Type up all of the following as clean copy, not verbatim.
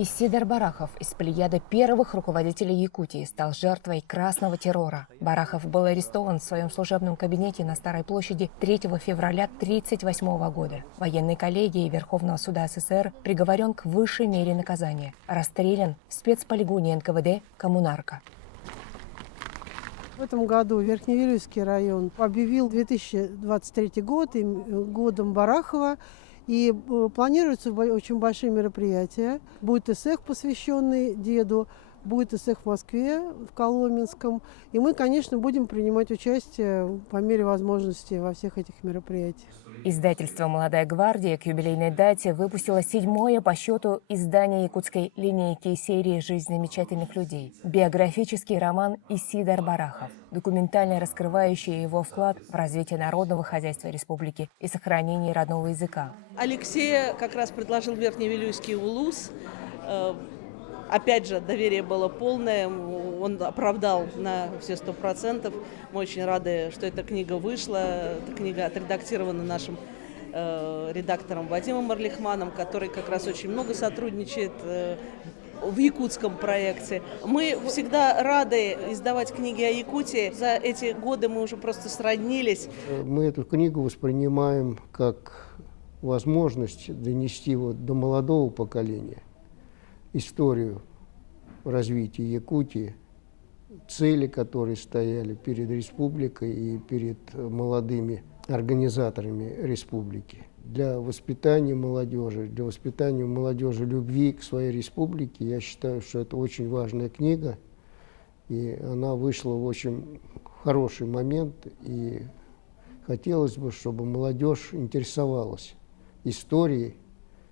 Исидор Барахов из плеяды первых руководителей Якутии стал жертвой красного террора. Барахов был арестован в своем служебном кабинете на Старой площади 3 февраля 1938 года. Военной коллегией Верховного суда СССР приговорен к высшей мере наказания. Расстрелян в спецполигоне НКВД «Коммунарка». В этом году Верхневилюйский район объявил 2023 год годом Барахова. И планируются очень большие мероприятия. Будет эсэх, посвященный деду, будет эсэх в Москве, в Коломенском. И мы, конечно, будем принимать участие по мере возможности во всех этих мероприятиях. Издательство «Молодая гвардия» к юбилейной дате выпустило 7-е по счету издание якутской линейки серии «Жизнь замечательных людей». Биографический роман «Исидор Барахов», документально раскрывающий его вклад в развитие народного хозяйства республики и сохранение родного языка. Алексей как раз предложил Верхневилюйский улус. Опять же, доверие было полное, он оправдал на все 100%. Мы очень рады, что эта книга вышла. Эта книга отредактирована нашим редактором Вадимом Орлихманом, который как раз очень много сотрудничает в якутском проекте. Мы всегда рады издавать книги о Якутии. За эти годы мы уже просто сроднились. Мы эту книгу воспринимаем как возможность донести до молодого поколения историю развития Якутии, цели, которые стояли перед республикой и перед молодыми организаторами республики. Для воспитания молодежи любви к своей республике, я считаю, что это очень важная книга, и она вышла в очень хороший момент, и хотелось бы, чтобы молодежь интересовалась историей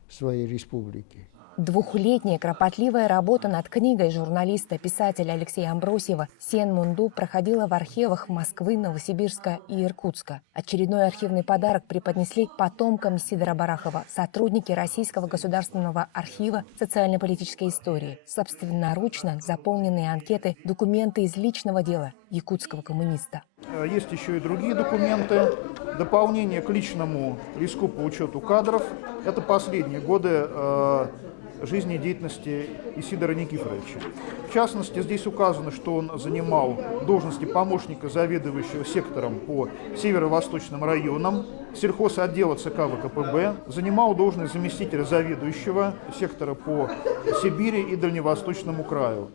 своей республики. Двухлетняя кропотливая работа над книгой журналиста-писателя Алексея Амбросьева «Сен Мунду» проходила в архивах Москвы, Новосибирска и Иркутска. Очередной архивный подарок преподнесли потомкам Исидора Барахова сотрудники Российского государственного архива социально-политической истории. Собственноручно заполненные анкеты, документы из личного дела якутского коммуниста. Есть еще и другие документы. Дополнение к личному листку по учету кадров. Это последние годы жизнедеятельности Исидора Никифоровича. В частности, здесь указано, что он занимал должности помощника заведующего сектором по северо-восточным районам сельхозотдела ЦК ВКПБ, занимал должность заместителя заведующего сектора по Сибири и Дальневосточному краю.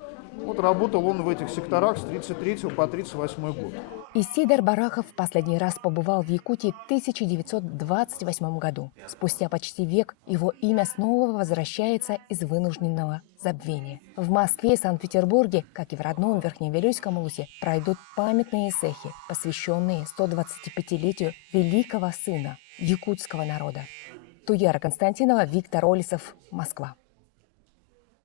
Вот работал он в этих секторах с 1933 по 1938 год. Исидор Барахов в последний раз побывал в Якутии в 1928 году. Спустя почти век его имя снова возвращается из вынужденного забвения. В Москве и Санкт-Петербурге, как и в родном Верхневилюйском улусе, пройдут памятные эсэхи, посвященные 125-летию великого сына якутского народа. Туяра Константинова, Виктор Олесов, Москва.